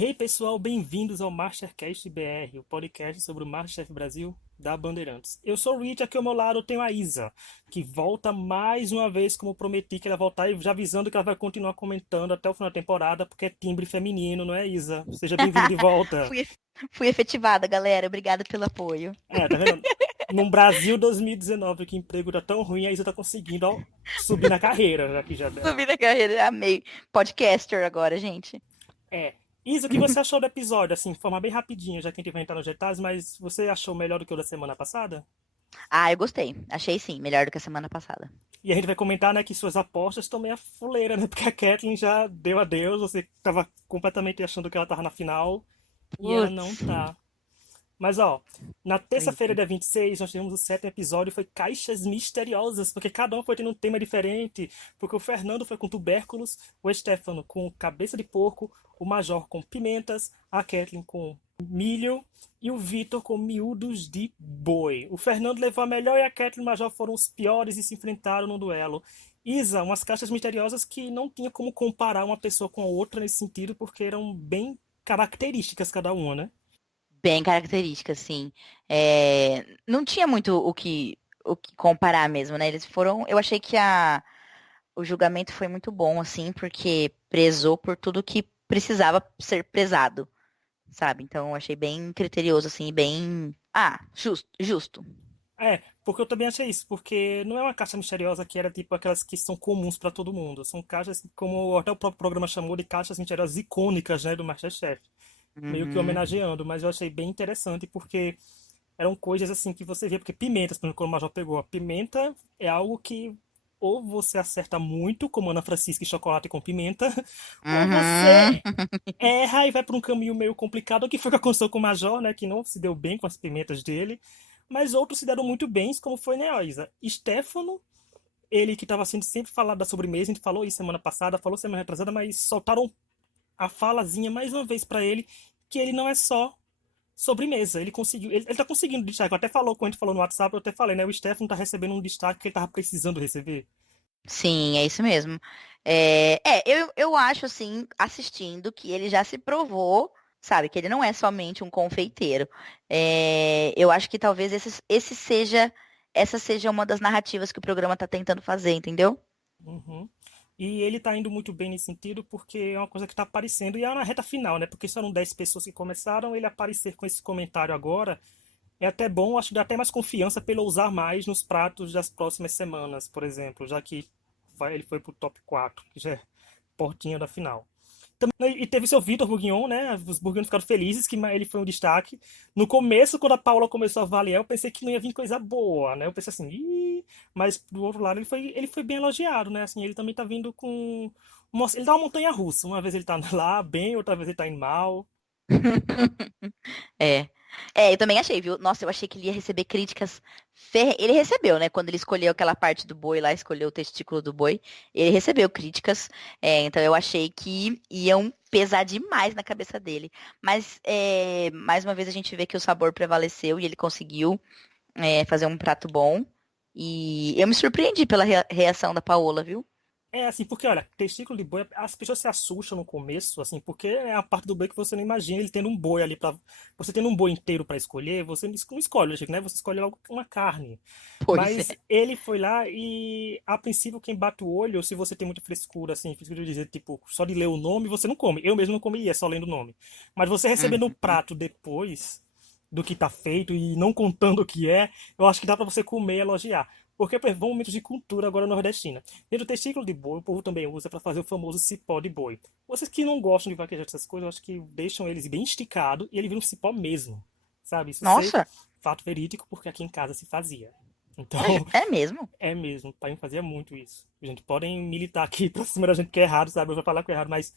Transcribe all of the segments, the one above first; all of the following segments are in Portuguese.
Ei pessoal, bem-vindos ao Mastercast BR, o podcast sobre o Masterchef Brasil da Bandeirantes. Eu sou o Rich, aqui ao meu lado eu tenho a Isa, que volta mais uma vez, como prometi que ela ia voltar, e já avisando que ela vai continuar comentando até o final da temporada, porque é timbre feminino, não é, Isa? Seja bem-vinda de volta. Fui, fui efetivada, galera. Obrigada pelo apoio. É, tá vendo? Num Brasil 2019, que emprego tá tão ruim, a Isa tá conseguindo ó, subir na carreira, já que já Subi na carreira, amei. Podcaster agora, gente. é. Isa, o que você achou do episódio? Assim, de forma bem rapidinha, já que a gente vai entrar nos detalhes, mas você achou melhor do que o da semana passada? Ah, eu gostei. Achei sim, melhor do que a semana passada. E a gente vai comentar, né, que suas apostas estão meio a fuleira, né? Porque a Kathleen já deu adeus, você tava completamente achando que ela tava na final e ela não Putz. tá. Mas ó, na Pois terça-feira, é. dia 26, nós tivemos o sétimo episódio, foi Caixas Misteriosas, porque cada um foi tendo um tema diferente, porque o Fernando foi com tubérculos, o Stefano com cabeça de porco, o Major com pimentas, a Kathleen com milho e o Vitor com miúdos de boi. O Fernando levou a melhor e a Kathleen e o Major foram os piores e se enfrentaram no duelo. Isa, umas caixas misteriosas que não tinha como comparar uma pessoa com a outra nesse sentido, porque eram bem características cada uma, né? Bem característica, sim. Não tinha muito o que comparar mesmo, né? Eles foram. Eu achei que o julgamento foi muito bom, assim, porque prezou por tudo que precisava ser prezado, sabe? Então eu achei bem criterioso, assim, bem. Ah, justo, justo. É, porque eu também achei isso, porque não é uma caixa misteriosa que era tipo aquelas que são comuns pra todo mundo. São caixas, como até o próprio programa chamou de caixas misteriosas icônicas, né, do MasterChef. Meio que Uhum. homenageando, mas eu achei bem interessante porque eram coisas assim que você via, porque pimentas, por exemplo, quando o Major pegou, a pimenta é algo que ou você acerta muito, como Ana Francisca e chocolate com pimenta, ou Uhum. você erra e vai para um caminho meio complicado, que foi o que aconteceu com o Major, né, que não se deu bem com as pimentas dele, mas outros se deram muito bem, como foi Neoísa. Stefano, ele que estava sendo sempre falado da sobremesa, a gente falou isso semana passada, falou semana retrasada, mas soltaram a falazinha mais uma vez para ele, que ele não é só sobremesa. Ele conseguiu, ele tá conseguindo destaque. Eu até falou, quando a gente falou no WhatsApp, eu até falei, né? O Stefano tá recebendo um destaque que ele tava precisando receber. Sim, é isso mesmo. Eu acho, assim, assistindo, que ele já se provou, sabe, que ele não é somente um confeiteiro. Eu acho que talvez essa seja uma das narrativas que o programa está tentando fazer, entendeu? Uhum. E ele tá indo muito bem nesse sentido porque é uma coisa que tá aparecendo e é na reta final, né? Porque só eram 10 pessoas que começaram, ele aparecer com esse comentário agora é até bom, acho que dá até mais confiança pelo usar mais nos pratos das próximas semanas, por exemplo, já que ele foi pro top 4 que já é portinha da final. E teve seu Vitor Bourguignon, né? Os Bourguignon ficaram felizes que ele foi um destaque. No começo, quando a Paula começou a avaliar, eu pensei que não ia vir coisa boa, né? Eu pensei assim, ih, mas do outro lado ele foi bem elogiado, né? Assim, ele também tá vindo com. Ele dá uma montanha russa. Uma vez ele tá lá bem, outra vez ele tá indo mal. É. Eu também achei, viu? Nossa, eu achei que ele ia receber críticas. Ele recebeu, né? Quando ele escolheu aquela parte do boi lá, escolheu o testículo do boi, ele recebeu críticas. Então eu achei que iam pesar demais na cabeça dele. Mas, mais uma vez, a gente vê que o sabor prevaleceu e ele conseguiu, fazer um prato bom. E eu me surpreendi pela reação da Paola, viu? É assim, porque olha, testículo de boi, as pessoas se assustam no começo, assim, porque é a parte do boi que você não imagina, ele tendo um boi ali para você tendo um boi inteiro para escolher, você não escolhe, né? Você escolhe logo uma carne. Pois Mas é. ele foi lá e a princípio quem bate o olho, se você tem muita frescura assim, frescura de dizer, tipo, só de ler o nome, você não come. Eu mesmo não comeria só lendo o nome. Mas você recebendo um Uhum. prato depois do que tá feito e não contando o que é, eu acho que dá para você comer e elogiar. Porque, por exemplo, momentos de cultura agora nordestina. Dentro do testículo de boi, o povo também usa para fazer o famoso cipó de boi. Vocês que não gostam de vaquejar essas coisas, eu acho que deixam eles bem esticado e ele vira um cipó mesmo. Sabe? Isso sei, Nossa, fato verídico, porque aqui em casa se fazia. Então, é mesmo? é mesmo. O pai fazia muito isso. Gente, podem militar aqui pra cima da gente que é errado, sabe? Eu vou falar que é errado, mas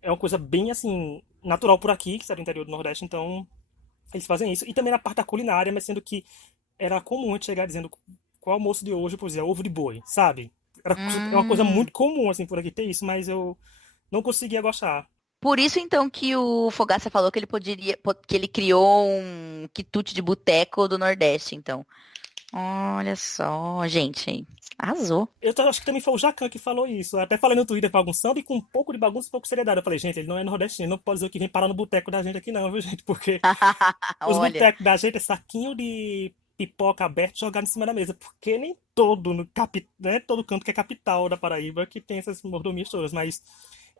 é uma coisa bem, assim, natural por aqui, que está no interior do Nordeste, então eles fazem isso. E também na parte da culinária, mas sendo que era comum a gente chegar dizendo qual é o almoço de hoje, por exemplo, ovo de boi, sabe? É uma coisa Hum. muito comum, assim, por aqui ter isso, mas eu não conseguia gostar. Por isso, então, que o Fogaça falou que ele criou um quitute de boteco do Nordeste, então. Olha só, gente, arrasou. Acho que também foi o Jacan que falou isso. Eu até falei no Twitter bagunçando e com um pouco de bagunça e um pouco de seriedade. Eu falei, gente, ele não é nordestino, ele não pode dizer o que vem parar no boteco da gente aqui não, viu, gente? Porque os Olha, botecos da gente é saquinho de pipoca aberto jogado em cima da mesa. Porque nem todo no né, todo canto que é capital da Paraíba que tem essas mordomias todas. Mas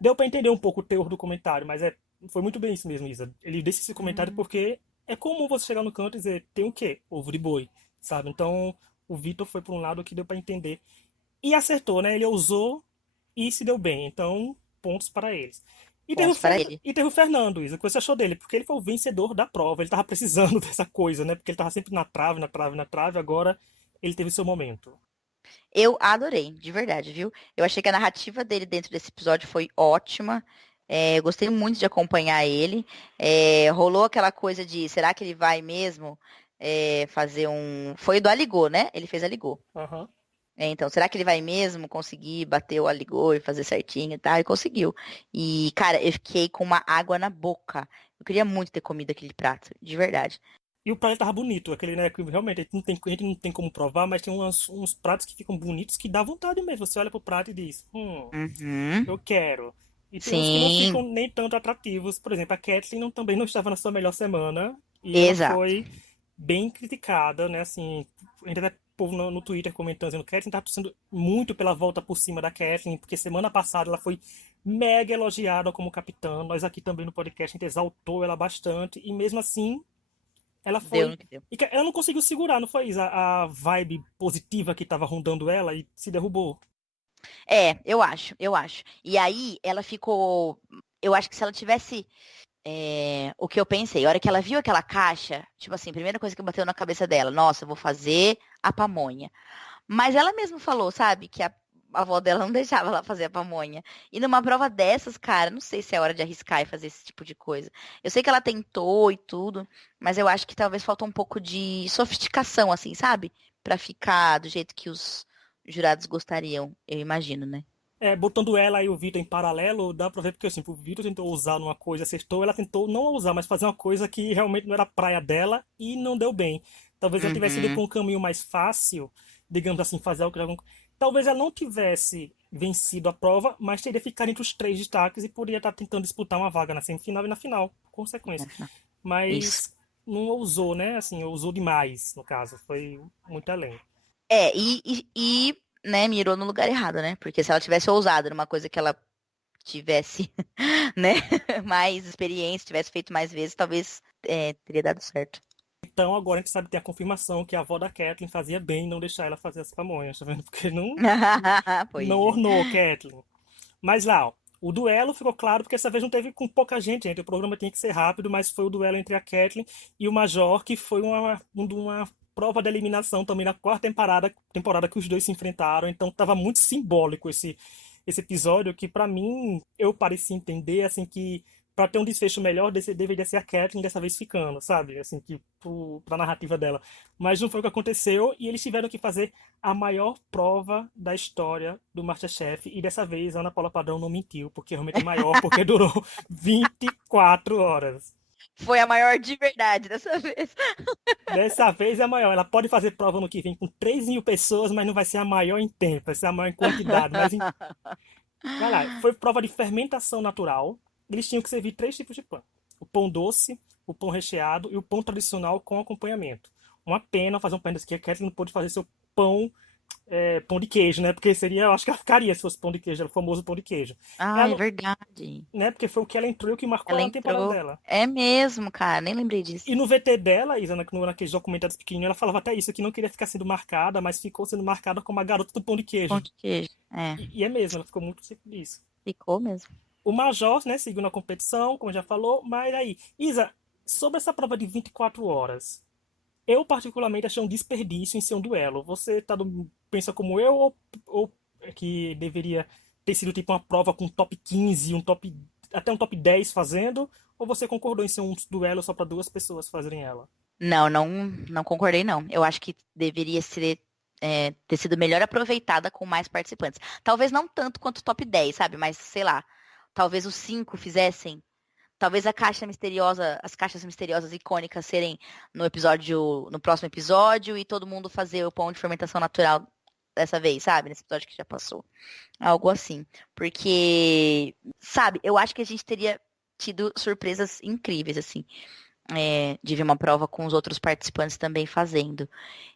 deu pra entender um pouco o teor do comentário, mas foi muito bem isso mesmo, Isa. Ele disse esse comentário hum, porque é comum você chegar no canto e dizer, tem o quê? Ovo de boi, sabe? Então o Vitor foi por um lado que deu pra entender. E acertou, né? Ele ousou e se deu bem. Então, pontos para eles. pontos para ele. E teve o Fernando, Isa. O que você achou dele? Porque ele foi o vencedor da prova. Ele tava precisando dessa coisa, né? Porque ele tava sempre na trave, na trave, na trave. Agora ele teve o seu momento. Eu adorei, de verdade, viu? Eu achei que a narrativa dele dentro desse episódio foi ótima. Eu gostei muito de acompanhar ele. Rolou aquela coisa de, será que ele vai mesmo fazer um. Foi o do Aligô, né? Ele fez Aligô. Aham. Então, será que ele vai mesmo conseguir bater o Aligô e fazer certinho e tal? E conseguiu. E, cara, eu fiquei com uma água na boca. Eu queria muito ter comido aquele prato, de verdade. E o prato tava bonito. Aquele, né? Que realmente a gente não tem como provar, mas tem uns pratos que ficam bonitos que dá vontade mesmo. Você olha pro prato e diz, Uhum. eu quero. E tem uns que não ficam Sim, nem tanto atrativos. Por exemplo, a Kathleen também não estava na sua melhor semana. E ela exato. foi bem criticada, né? Assim, ainda até povo no Twitter comentando, dizendo que a Kathleen tá torcendo muito pela volta por cima da Kathleen, porque semana passada ela foi mega elogiada como capitã. Nós aqui também no podcast a gente exaltou ela bastante. E mesmo assim, ela Deu foi. no que deu. Ela não conseguiu segurar, não foi isso? A vibe positiva que tava rondando ela e se derrubou. Eu acho, eu acho. E aí ela ficou. Eu acho que se ela tivesse. O que eu pensei, a hora que ela viu aquela caixa, tipo assim, primeira coisa que bateu na cabeça dela, nossa, eu vou fazer a pamonha. Mas ela mesma falou, sabe, que a avó dela não deixava ela fazer a pamonha. E numa prova dessas, cara, não sei se é hora de arriscar e fazer esse tipo de coisa. Eu sei que ela tentou e tudo, mas eu acho que talvez faltou um pouco de sofisticação, assim, sabe? Pra ficar do jeito que os jurados gostariam, eu imagino, né? Botando ela e o Vitor em paralelo, dá pra ver porque assim, o Vitor tentou usar numa coisa, acertou, ela tentou não usar, mas fazer uma coisa que realmente não era a praia dela e não deu bem. Talvez ela tivesse ido Uhum. por um caminho mais fácil, digamos assim, fazer algo que talvez ela não tivesse vencido a prova, mas teria ficado entre os três destaques e poderia estar tentando disputar uma vaga na semifinal e na final, por consequência. Isso. Mas não ousou, né? Assim, ousou demais, no caso, foi muito além. Né, mirou no lugar errado, né? Porque se ela tivesse ousado numa coisa que ela tivesse, né, mais experiência, tivesse feito mais vezes, talvez teria dado certo. Então agora a gente sabe que tem a confirmação que a avó da Kathleen fazia bem em não deixar ela fazer as pamonhas, tá vendo? Porque não Pois é. ornou, Kathleen. Mas lá, ó, o duelo ficou claro porque essa vez não teve com pouca gente, gente. O programa tinha que ser rápido, mas foi o duelo entre a Kathleen e o Major, que foi uma prova de eliminação também na quarta temporada que os dois se enfrentaram. Então tava muito simbólico esse episódio, que pra mim eu parecia entender assim que pra ter um desfecho melhor deveria ser a Kathleen dessa vez ficando, sabe? Assim que pra narrativa dela. Mas não foi o que aconteceu e eles tiveram que fazer a maior prova da história do MasterChef. E dessa vez a Ana Paula Padrão não mentiu, porque realmente é maior, porque durou 24 horas. Foi a maior de verdade dessa vez. Dessa vez é a maior. Ela pode fazer prova no que vem com 3.000 pessoas, mas não vai ser a maior em tempo, vai ser a maior em quantidade. Vai lá, foi prova de fermentação natural. Eles tinham que servir três tipos de pão: o pão doce, o pão recheado e o pão tradicional com acompanhamento. Uma pena fazer um pão desse aqui, a Kathleen não pôde fazer seu pão pão de queijo, né? Porque seria, eu acho que ela ficaria se fosse pão de queijo, era o famoso pão de queijo. Ah, Ela é não, verdade. né? Porque foi o que ela entrou e o que marcou Ela ela na temporada entrou. dela. É mesmo, cara, nem lembrei E disso. no VT dela, Isa, naqueles documentários pequenininhos, ela falava até isso, que não queria ficar sendo marcada, mas ficou sendo marcada como a garota do pão de Pão queijo. de queijo. É, E é mesmo, ela ficou muito sempre disso. ficou mesmo. O Major, né, seguiu na competição, como já falou, mas aí, Isa, sobre essa prova de 24 horas, eu particularmente achei um desperdício em ser um duelo. Você pensa como eu ou é que deveria ter sido tipo uma prova com top 15, até um top 10 fazendo? Ou você concordou em ser um duelo só para duas pessoas fazerem ela? Não, não, não concordei, não. Eu acho que deveria ter sido melhor aproveitada com mais participantes. Talvez não tanto quanto o top 10, sabe? Mas, sei lá, talvez os cinco fizessem. talvez a caixa misteriosa, as caixas misteriosas icônicas serem no próximo episódio e todo mundo fazer o pão de fermentação natural dessa vez, sabe? Nesse episódio que já passou. Algo assim. Porque, sabe, eu acho que a gente teria tido surpresas incríveis, assim, de ver uma prova com os outros participantes também fazendo.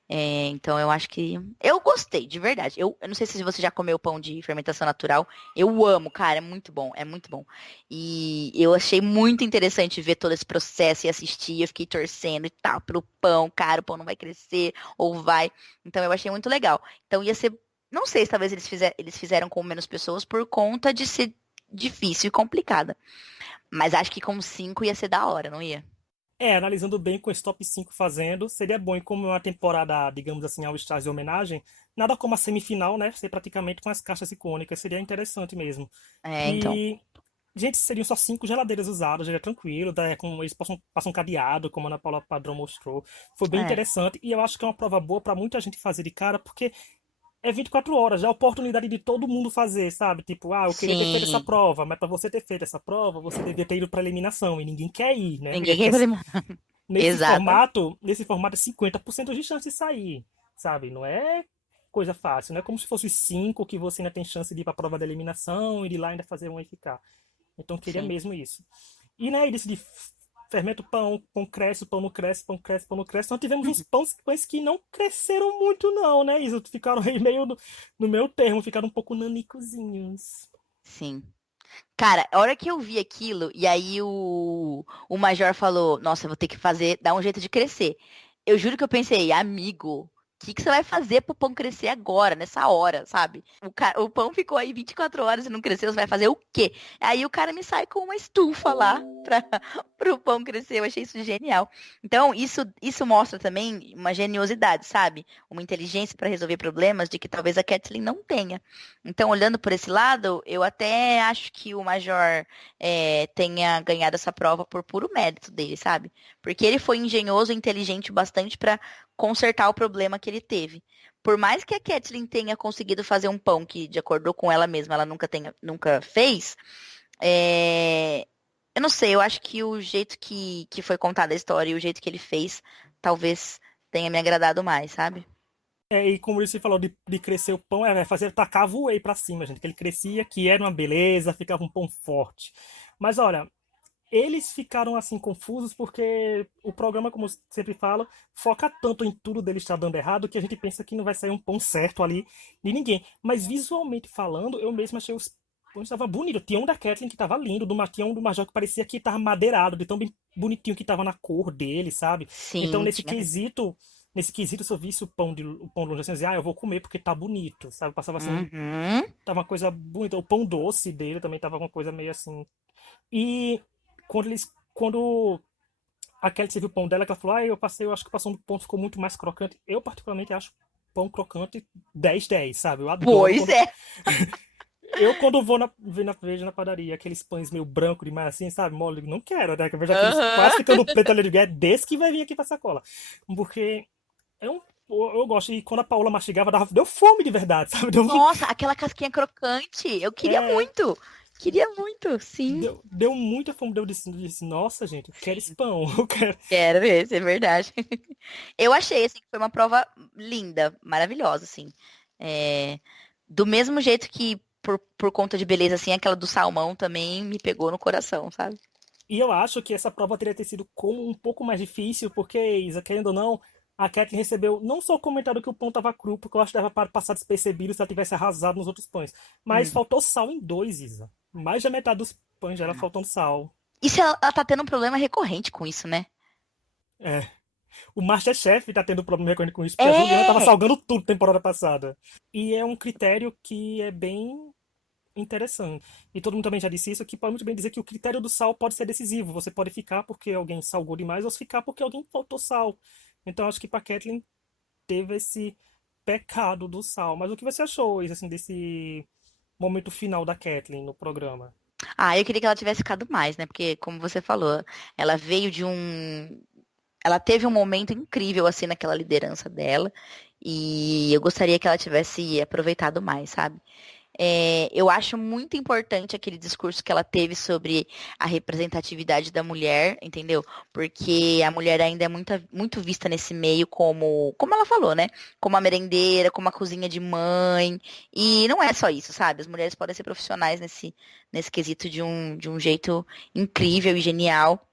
Então eu acho que. Eu gostei, de verdade. Eu não sei se você já comeu pão de fermentação natural. Eu amo, cara, é muito bom, é muito bom. E eu achei muito interessante ver todo esse processo e assistir. Eu fiquei torcendo e tal, pelo pão, cara, o pão não vai crescer, ou vai. Então eu achei muito legal. Então ia ser. Não sei se talvez eles fizeram com menos pessoas por conta de ser difícil e complicada. Mas acho que com 5 ia ser da hora, não ia? Analisando bem com esse top 5 fazendo, seria bom. E como é uma temporada, digamos assim, All Stars de homenagem, nada como a semifinal, né? Ser praticamente com as caixas icônicas. Seria interessante mesmo. Então. E, gente, seriam só 5 geladeiras usadas, já é tranquilo. Eles passam cadeado, como a Ana Paula Padrão mostrou. Foi bem É, interessante. E eu acho que é uma prova boa para muita gente fazer de cara, porque é 24 horas, já é a oportunidade de todo mundo fazer, sabe? Tipo, eu queria ter feito essa sim. prova, mas para você ter feito essa prova, você devia ter ido para eliminação, e ninguém quer ir, né? Ninguém quer fazer. Exato. Nesse formato é 50% de chance de sair, sabe? Não é coisa fácil, não é como se fosse os 5 que você ainda tem chance de ir para a prova da eliminação e de lá ainda fazer um e ficar. Então eu queria Sim. mesmo isso. E né, ele de fermenta o pão, pão cresce, o pão não cresce, pão cresce, pão não cresce. Nós tivemos uns pães que não cresceram muito, não, né, Isa? Ficaram aí meio no meu termo, ficaram um pouco nanicozinhos. Sim. Cara, a hora que eu vi aquilo, e aí o Major falou, nossa, eu vou ter que fazer, dar um jeito de crescer. Eu juro que eu pensei, amigo, o que que você vai fazer pro pão crescer agora, nessa hora, sabe? O pão ficou aí 24 horas e não cresceu, você vai fazer o quê? Aí o cara me sai com uma estufa lá pro pão crescer, eu achei isso genial. Então, isso mostra também uma geniosidade, sabe? Uma inteligência para resolver problemas de que talvez a Kathleen não tenha. Então, olhando por esse lado, eu até acho que o Major tenha ganhado essa prova por puro mérito dele, sabe? Porque ele foi engenhoso e inteligente o bastante para consertar o problema que ele teve. Por mais que a Kathleen tenha conseguido fazer um pão que, de acordo com ela mesma, ela nunca fez, é, eu não sei, eu acho que o jeito que foi contada a história e o jeito que ele fez, talvez tenha me agradado mais, sabe? E como você falou de crescer o pão, fazer tacar whey pra cima, gente. Que ele crescia, que era uma beleza, ficava um pão forte. Mas olha, eles ficaram assim confusos porque o programa, como eu sempre falo, foca tanto em tudo dele estar dando errado que a gente pensa que não vai sair um pão certo ali de ninguém. Mas visualmente falando, eu mesmo achei os pães estavam bonitos. Tinha um da Kathleen que tava lindo, tinha um do Major que parecia que tava madeirado, de tão bem bonitinho que tava na cor dele, sabe? Então Sim, tinha mesmo. nesse quesito, se eu visse o pão de longe assim, eu dizia, eu vou comer porque tá bonito, sabe? Passava assim, Uhum. tava uma coisa bonita. O pão doce dele também tava uma coisa meio assim. E quando a Kelly serviu o pão dela, que ela falou, eu acho que o passou do pão ficou muito mais crocante. Eu, particularmente, acho pão crocante 10/10, sabe? Eu adoro Pois quando. é. Eu, quando vejo na padaria aqueles pães meio branco demais assim, sabe? Mole, não quero, né? Que eu vejo aqueles Aham. quase ficando preto ali, eu digo, é desse que vai vir aqui pra sacola. Porque é um. Eu gosto, e quando a Paola mastigava, deu fome de verdade, sabe? Nossa, aquela casquinha crocante. Eu queria É, muito. Queria muito, sim. deu muita fome. Eu disse, nossa, gente, eu quero esse Sim. pão. Eu quero. Quero ver, isso é verdade. Eu achei, assim, que foi uma prova linda, maravilhosa, assim. É, do mesmo jeito que, por conta de beleza, assim, aquela do salmão também me pegou no coração, sabe? E eu acho que essa prova teria ter sido um pouco mais difícil, porque, Isa, querendo ou não, a Kathleen recebeu não só o comentário que o pão estava cru, porque eu acho que dava para passar despercebido se ela tivesse arrasado nos outros pães. Mas Hum. faltou sal em dois, Isa. Mais da metade dos pães já era faltando sal. Isso ela tá tendo um problema recorrente com isso, né? É. O Masterchef tá tendo problema recorrente com isso, porque a Juliana tava É! salgando tudo temporada passada. E é um critério que é bem interessante. E todo mundo também já disse isso, que pode muito bem dizer que o critério do sal pode ser decisivo. Você pode ficar porque alguém salgou demais ou se ficar porque alguém faltou sal. Então acho que para Kathleen teve esse pecado do sal. Mas o que você achou, Isa, assim, desse momento final da Kathleen no programa? Ah, eu queria que ela tivesse ficado mais, né? Porque, como você falou, ela veio de um. Ela teve um momento incrível, assim, naquela liderança dela. E eu gostaria que ela tivesse aproveitado mais, sabe? Eu acho muito importante aquele discurso que ela teve sobre a representatividade da mulher, entendeu? Porque a mulher ainda é muito vista nesse meio como ela falou, né? Como a merendeira, como a cozinha de mãe. E não é só isso, sabe? As mulheres podem ser profissionais nesse quesito de um jeito incrível e genial.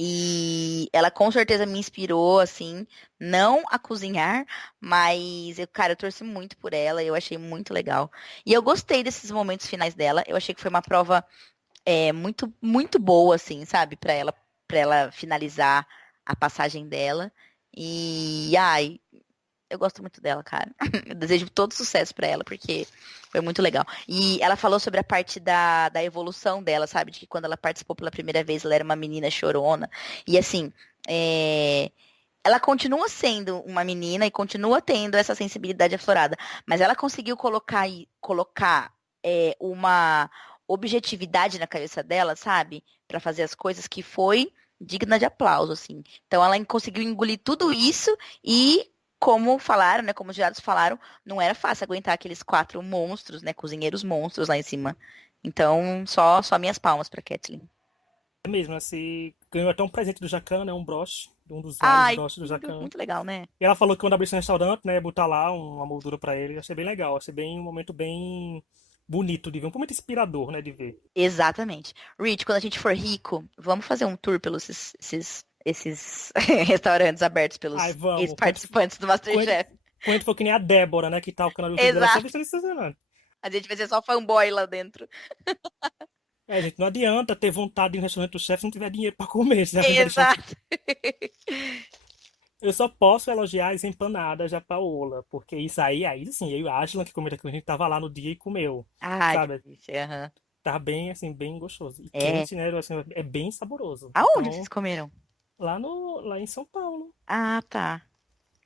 E ela com certeza me inspirou, assim, não a cozinhar, mas, cara, eu torci muito por ela, eu achei muito legal. E eu gostei desses momentos finais dela, eu achei que foi uma prova muito, muito boa, assim, sabe, para ela finalizar a passagem dela. E, ai, eu gosto muito dela, cara. Eu desejo todo sucesso pra ela, porque foi muito legal. E ela falou sobre a parte da evolução dela, sabe? De que quando ela participou pela primeira vez, ela era uma menina chorona. E assim, é, ela continua sendo uma menina e continua tendo essa sensibilidade aflorada. Mas ela conseguiu colocar uma objetividade na cabeça dela, sabe? Pra fazer as coisas que foi digna de aplauso, assim. Então ela conseguiu engolir tudo isso e como falaram, né? Como os jurados falaram, não era fácil aguentar aqueles 4 monstros, né? Cozinheiros monstros lá em cima. Então, só minhas palmas pra Kathleen. É mesmo, assim, ganhou até um presente do Jacan, né? Um broche, um dos vários Ai, broches do lindo, Jacan. muito legal, né? E ela falou que quando abrisse um restaurante, né, botar lá uma moldura pra ele. Achei bem legal, achei bem um momento bem bonito de ver, um momento inspirador, né, de ver. Exatamente. Rich, quando a gente for rico, vamos fazer um tour pelos esses restaurantes abertos Ai, pelos vamos, ex-participantes do quando, MasterChef. quando a gente for que nem a Débora, né, que tá o canal do YouTube dela só Exato. vestindo esse restaurante. A gente vai ser só fanboy lá dentro. É, gente, não adianta ter vontade de ir no restaurante do chefe se não tiver dinheiro pra comer, já vai deixar de... Exato. Eu só posso elogiar as empanadas da Paola, porque isso aí sim, eu e a Aslan, que comeu aqui, a gente tava lá no dia e comeu, Ai, que sabe? delícia. Aham. Tá bem, assim, bem gostoso. E É. quente, né, assim, é bem saboroso. Aonde vocês Então, comeram? lá em São Paulo. Ah, tá.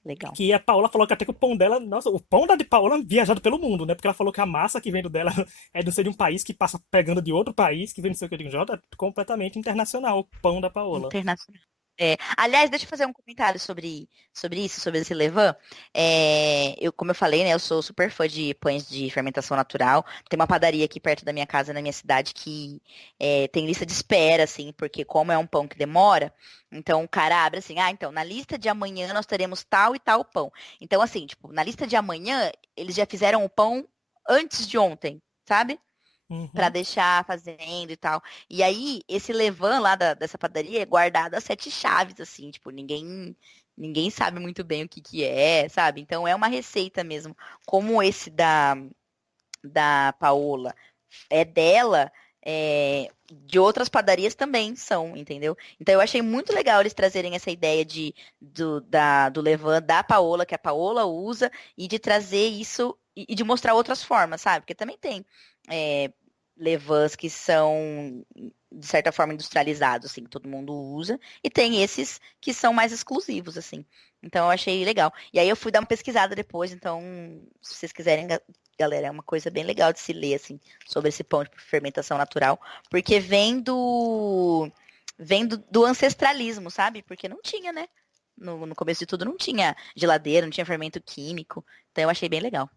Legal. Que a Paola falou que até que o pão dela, nossa, o pão da de Paola é viajado pelo mundo, né? Porque ela falou que a massa que vem do dela é de não ser de um país que passa pegando de outro país, que vem não sei o que de um Jota, é completamente internacional o pão da Paola. Internacional. Aliás, deixa eu fazer um comentário sobre isso, sobre esse levain. Como eu falei, né, eu sou super fã de pães de fermentação natural. Tem uma padaria aqui perto da minha casa, na minha cidade, que tem lista de espera, assim, porque como é um pão que demora, então o cara abre assim, então, na lista de amanhã nós teremos tal e tal pão. Então, assim, tipo, na lista de amanhã, eles já fizeram o pão antes de ontem, sabe? Pra Uhum. deixar fazendo e tal. E aí, esse levain lá dessa padaria é guardado a 7 chaves, assim, tipo, ninguém sabe muito bem o que que é, sabe? Então é uma receita mesmo. Como esse da Paola é dela, de outras padarias também são, entendeu? Então eu achei muito legal eles trazerem essa ideia do levain da Paola, que a Paola usa, e de trazer isso e de mostrar outras formas, sabe? Porque também tem é, levains que são, de certa forma, industrializados, assim, que todo mundo usa, e tem esses que são mais exclusivos, assim. Então eu achei legal. E aí eu fui dar uma pesquisada depois, então, se vocês quiserem, galera, é uma coisa bem legal de se ler, assim, sobre esse pão de fermentação natural, porque vem do ancestralismo, sabe? Porque não tinha, né? No começo de tudo não tinha geladeira, não tinha fermento químico. Então eu achei bem legal.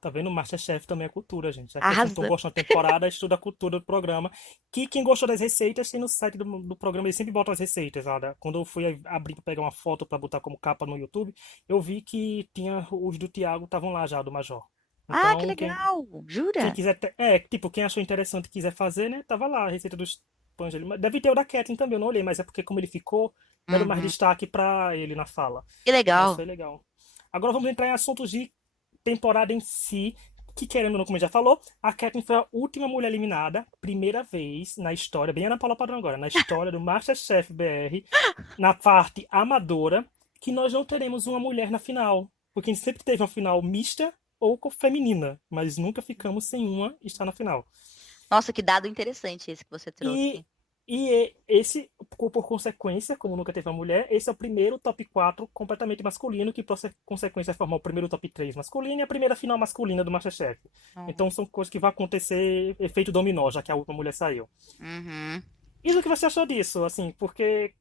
Tá vendo? O MasterChef também é cultura, gente. Já que vocês não estão Arrasa. gostando da temporada, estuda a cultura do programa. Que quem gostou das receitas, tem no site do programa, eles sempre botam as receitas. Olha. Quando eu fui abrir pra pegar uma foto pra botar como capa no YouTube, eu vi que tinha os do Thiago estavam lá já, do Major. Ah, que Então, legal! quem Jura? quiser. Tipo, quem achou interessante e quiser fazer, né? Tava lá a receita dos pães ali. Mas deve ter o da Kathleen também, eu não olhei, mas é porque como ele ficou, deram mais Uhum. destaque pra ele na fala. Que Mas legal. foi legal. Agora vamos entrar em assuntos de temporada em si, que querendo ou não, como já falou, a Kathleen foi a última mulher eliminada, primeira vez na história, bem Ana Paula Padrão agora, na história do MasterChef BR, na parte amadora, que nós não teremos uma mulher na final. Porque a gente sempre teve uma final mista ou feminina, mas nunca ficamos sem uma estar na final. Nossa, que dado interessante esse que você E, trouxe. esse, por consequência, como nunca teve uma mulher, esse é o primeiro top 4 completamente masculino, que por consequência formar o primeiro top 3 masculino e a primeira final masculina do MasterChef. Uhum. Então são coisas que vão acontecer efeito dominó, já que a última mulher saiu. Uhum. E do que você achou disso? Assim, porque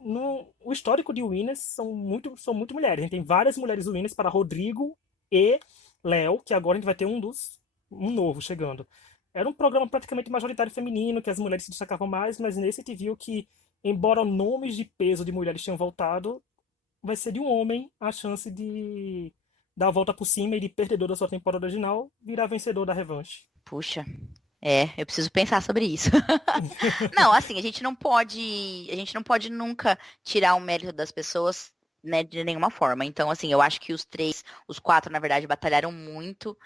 no, o histórico de winners são muito mulheres. A gente tem várias mulheres winners para Rodrigo e Léo, que agora a gente vai ter um dos. um novo chegando. Era um programa praticamente majoritário feminino, que as mulheres se destacavam mais, mas nesse te viu que, embora nomes de peso de mulheres tenham voltado, vai ser de um homem a chance de dar a volta por cima e de perdedor da sua temporada original virar vencedor da revanche. Puxa, eu preciso pensar sobre isso. Não, assim, a gente não pode nunca tirar o mérito das pessoas, né, de nenhuma forma. Então, assim, eu acho que os quatro, na verdade, batalharam muito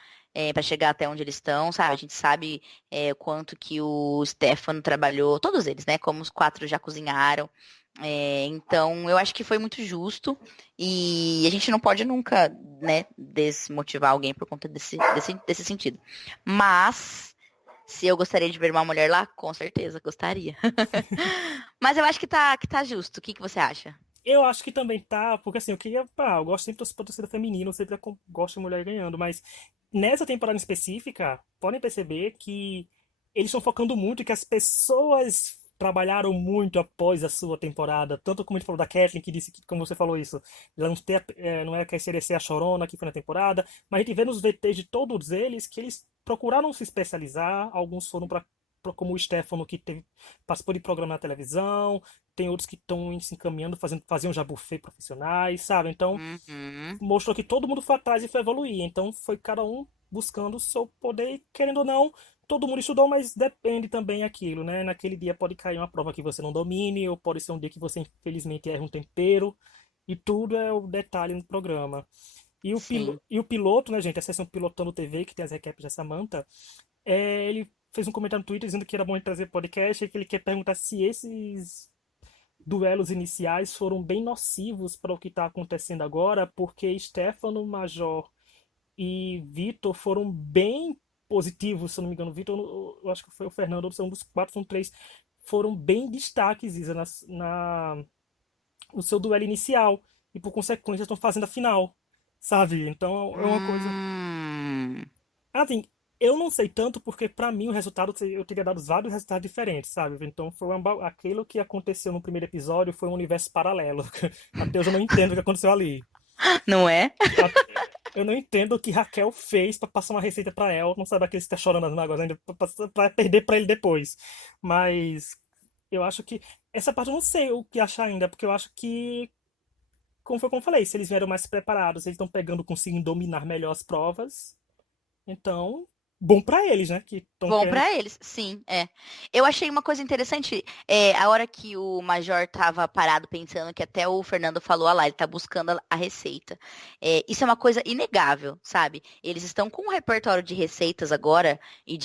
para chegar até onde eles estão, sabe? A gente sabe o quanto que o Stefano trabalhou, todos eles, né? Como os quatro já cozinharam. Então, eu acho que foi muito justo e a gente não pode nunca, né, desmotivar alguém por conta desse sentido. Mas se eu gostaria de ver uma mulher lá, com certeza gostaria. Mas eu acho que tá justo. O que que você acha? Eu acho que também tá, porque assim, eu gosto sempre da torcida feminina, eu sempre gosto de mulher ganhando, mas nessa temporada em específica, podem perceber que eles estão focando muito que as pessoas trabalharam muito após a sua temporada, tanto como a gente falou da Kathleen, que disse que, como você falou isso, ela não é que seria ser a chorona que foi na temporada, mas a gente vê nos VTs de todos eles que eles procuraram se especializar, alguns foram para como o Stefano, que participou de programa na televisão, tem outros que estão se encaminhando, faziam já buffet profissionais, sabe? Então, Uhum. mostrou que todo mundo foi atrás e foi evoluir. Então, foi cada um buscando o seu poder e, querendo ou não, todo mundo estudou, mas depende também aquilo, né? Naquele dia pode cair uma prova que você não domine, ou pode ser um dia que você, infelizmente, erra um tempero, e tudo é o detalhe no programa. Sim. E o piloto, né, gente? A sessão Pilotando TV, que tem as recaps da Samantha, ele fez um comentário no Twitter dizendo que era bom ele trazer podcast e que ele quer perguntar se esses duelos iniciais foram bem nocivos para o que está acontecendo agora, porque Stefano, Major e Vitor foram bem positivos, se eu não me engano. Vitor, eu acho que foi o Fernando, ou um dos quatro, são três, foram bem destaques, Isa, no seu duelo inicial. E por consequência estão fazendo a final, sabe? Então é uma coisa. Hum, Assim, eu não sei tanto porque pra mim o resultado eu teria dado vários resultados diferentes, sabe? Então aquilo que aconteceu no primeiro episódio foi um universo paralelo. Até hoje eu não entendo o que aconteceu ali. não é? A- Eu não entendo o que Raquel fez pra passar uma receita pra El, não sabe aquele que está chorando as mágoas ainda pra perder pra ele depois. Mas eu acho que essa parte eu não sei o que achar ainda, porque eu acho que como eu falei, se eles vieram mais preparados, eles estão pegando, conseguindo dominar melhor as provas. Então, bom pra eles, né? Que estão Bom querendo. pra eles, sim, é. Eu achei uma coisa interessante, a hora que o Major tava parado pensando que até o Fernando falou, ah lá, ele tá buscando a receita. Isso é uma coisa inegável, sabe? Eles estão com um repertório de receitas agora e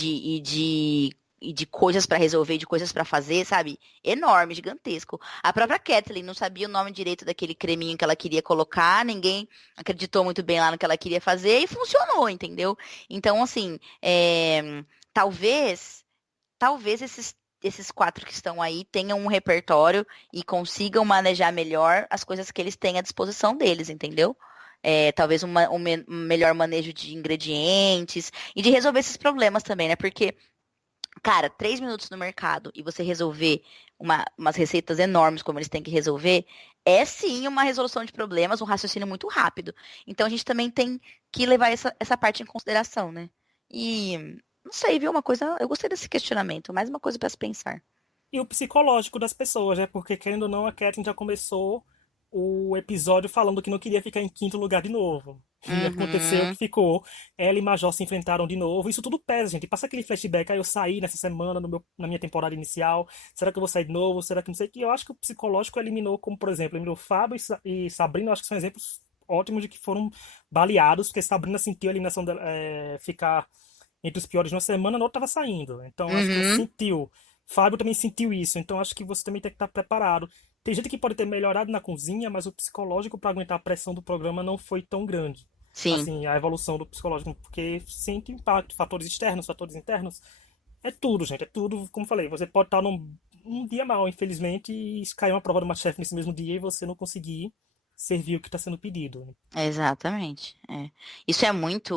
de coisas pra resolver, de coisas pra fazer, sabe? Enorme, gigantesco. A própria Kathleen não sabia o nome direito daquele creminho que ela queria colocar, ninguém acreditou muito bem lá no que ela queria fazer e funcionou, entendeu? Então, assim, talvez, talvez esses quatro que estão aí tenham um repertório e consigam manejar melhor as coisas que eles têm à disposição deles, entendeu? Talvez um melhor manejo de ingredientes e de resolver esses problemas também, né? Porque, cara, 3 minutos no mercado e você resolver umas receitas enormes como eles têm que resolver, é sim uma resolução de problemas, um raciocínio muito rápido. Então a gente também tem que levar essa parte em consideração, né? E não sei, viu? Uma coisa. Eu gostei desse questionamento, mais uma coisa para se pensar. E o psicológico das pessoas, né? Porque, querendo ou não, a Kathleen já começou o episódio falando que não queria ficar em quinto lugar de novo. E aconteceu que Uhum. ficou. Ela e Major se enfrentaram de novo. Isso tudo pesa, gente. Passa aquele flashback. Aí eu saí nessa semana na minha temporada inicial. Será que eu vou sair de novo? Será que não sei? E eu acho que o psicológico eliminou, como por exemplo, eliminou Fábio e Sabrina. Eu acho que são exemplos ótimos de que foram baleados. Porque Sabrina sentiu a eliminação dela, ficar entre os piores de uma semana, na outra estava saindo. Então acho que ela Uhum. sentiu. Fábio também sentiu isso. Então acho que você também tem que estar preparado. Tem gente que pode ter melhorado na cozinha, mas o psicológico para aguentar a pressão do programa não foi tão grande. Sim, Assim, a evolução do psicológico, porque sente impacto, fatores externos, fatores internos. É tudo, gente, é tudo. Como eu falei, você pode estar num dia mal, infelizmente, e cair uma prova de uma chefe nesse mesmo dia e você não conseguir servir o que está sendo pedido. exatamente. Isso é muita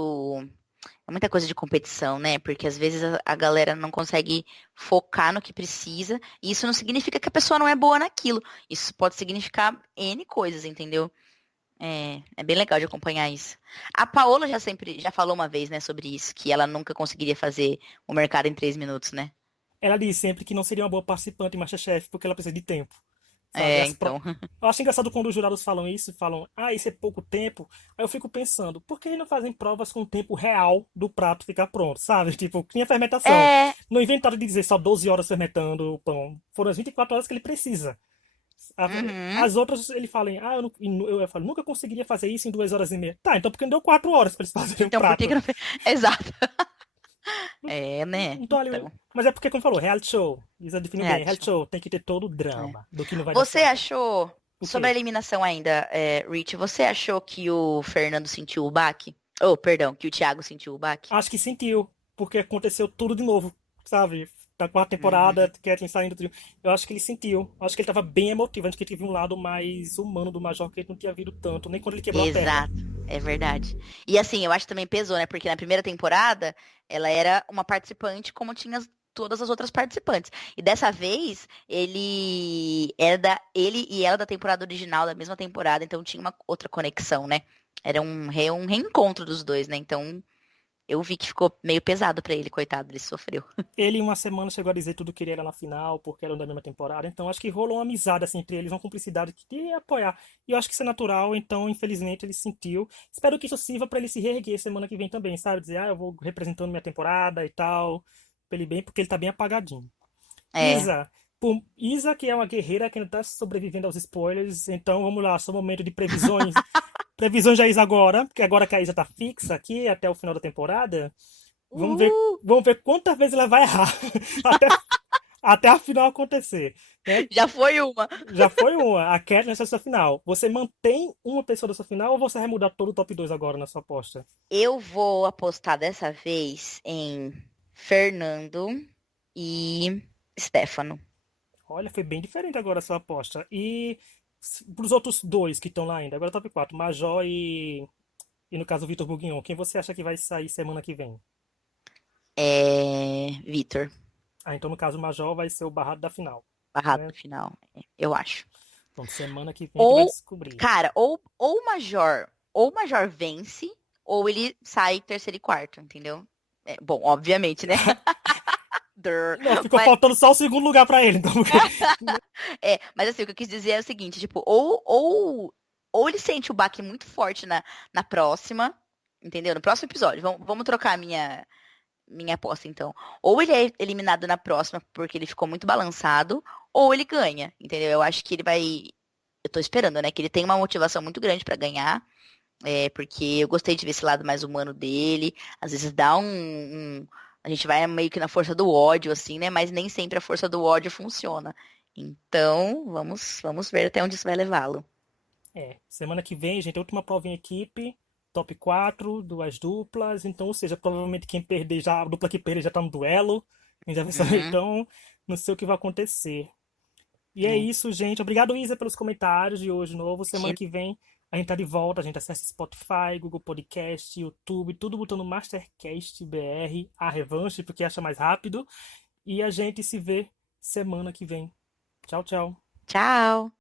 coisa de competição, né? Porque às vezes a galera não consegue focar no que precisa, e isso não significa que a pessoa não é boa naquilo. Isso pode significar N coisas, entendeu? É bem legal de acompanhar isso. A Paola já falou uma vez, né, sobre isso, que ela nunca conseguiria fazer o mercado em 3 minutos, né? Ela diz sempre que não seria uma boa participante em MasterChef porque ela precisa de tempo, sabe? É, então. Eu acho engraçado quando os jurados falam isso, falam, ah, isso é pouco tempo. Aí eu fico pensando, por que eles não fazem provas com o tempo real do prato ficar pronto, sabe? Tipo, tinha fermentação. É. Não inventaram de dizer só 12 horas fermentando o pão. Foram as 24 horas que ele precisa. Uhum. As outras, ele fala, ah, eu falo, nunca conseguiria fazer isso em 2 horas e meia. Tá, então porque não deu 4 horas pra eles fazerem o Então por que prato? que não fez? Exato. É, né? Então, Então. mas é porque, como falou, reality show. Isa definiu bem. Reality Reality show. show tem que ter todo o É. drama do que não vai dar Você certo. achou, O sobre a quê? eliminação ainda, Rich, você achou que o Fernando sentiu o baque? Oh, perdão, que o Thiago sentiu o baque? Acho que sentiu, porque aconteceu tudo de novo, sabe? Da quarta temporada, Uhum. Kathleen saindo do trio. Eu acho que ele sentiu. Acho que ele tava bem emotivo. Acho que ele teve um lado mais humano do Major que ele não tinha visto tanto, nem quando ele quebrou a perna. Exato, é verdade. E assim, eu acho que também pesou, né? Porque na primeira temporada ela era uma participante como tinha todas as outras participantes. E dessa vez ele e ela da temporada original, da mesma temporada, então tinha uma outra conexão, né? Era um reencontro dos dois, né? Então eu vi que ficou meio pesado pra ele, coitado, ele sofreu. Ele, em uma semana, chegou a dizer tudo que ele era na final, porque eram da mesma temporada. Então, acho que rolou uma amizade assim, entre eles, uma cumplicidade que ia apoiar. E eu acho que isso é natural, então, infelizmente, ele sentiu. Espero que isso sirva pra ele se reerguer semana que vem também, sabe? Dizer, ah, eu vou representando minha temporada e tal. Pra ele bem, porque ele tá bem apagadinho. É. Isa, que é uma guerreira que ainda tá sobrevivendo aos spoilers. Então, vamos lá, seu momento de previsões. Previsões da Isa agora, porque agora que a Isa tá fixa aqui até o final da temporada. Vamos ver, Uh, vamos ver quantas vezes ela vai errar até, até a final acontecer, né? já foi uma. Já foi uma, a Cat nessa sua final. Você mantém uma pessoa da sua final ou você vai mudar todo o top 2 agora na sua aposta? Eu vou apostar dessa vez em Fernando e Stefano. Olha, foi bem diferente agora a sua aposta. E pros outros dois que estão lá ainda, agora top 4 Major e no caso o Vitor Bourguignon, quem você acha que vai sair semana que vem? Vitor, Ah, então no caso o Major vai ser o barrado da final, barrado né? no final, eu acho. Então semana que vem que vai Ou, descobrir. cara, ou o Major vence, ou ele sai terceiro e quarto, entendeu? Bom, obviamente, né? Durr. Não, ficou Mas, faltando só o segundo lugar pra ele, então porque mas assim, o que eu quis dizer é o seguinte, tipo, ou ele sente o baque muito forte na próxima, entendeu? No próximo episódio. Vamos trocar a minha aposta, então. Ou ele é eliminado na próxima porque ele ficou muito balançado, ou ele ganha, entendeu? Eu acho que ele vai. Eu tô esperando, né? Que ele tem uma motivação muito grande pra ganhar. Porque eu gostei de ver esse lado mais humano dele. Às vezes dá a gente vai meio que na força do ódio, assim, né? Mas nem sempre a força do ódio funciona. Então, vamos ver até onde isso vai levá-lo. semana que vem, gente, a última prova em equipe, top 4 duas duplas, então, ou seja, provavelmente quem perder já, a dupla que perder já tá no duelo, a gente já vai saber, Uhum, então, não sei o que vai acontecer. E é é. isso, gente. Obrigado, Isa, pelos comentários de hoje de novo. Semana Imagina. que vem a gente tá de volta, a gente acessa Spotify, Google Podcast, YouTube, tudo botando Mastercast BR, a revanche, porque acha mais rápido. E a gente se vê semana que vem. Tchau, tchau. Tchau.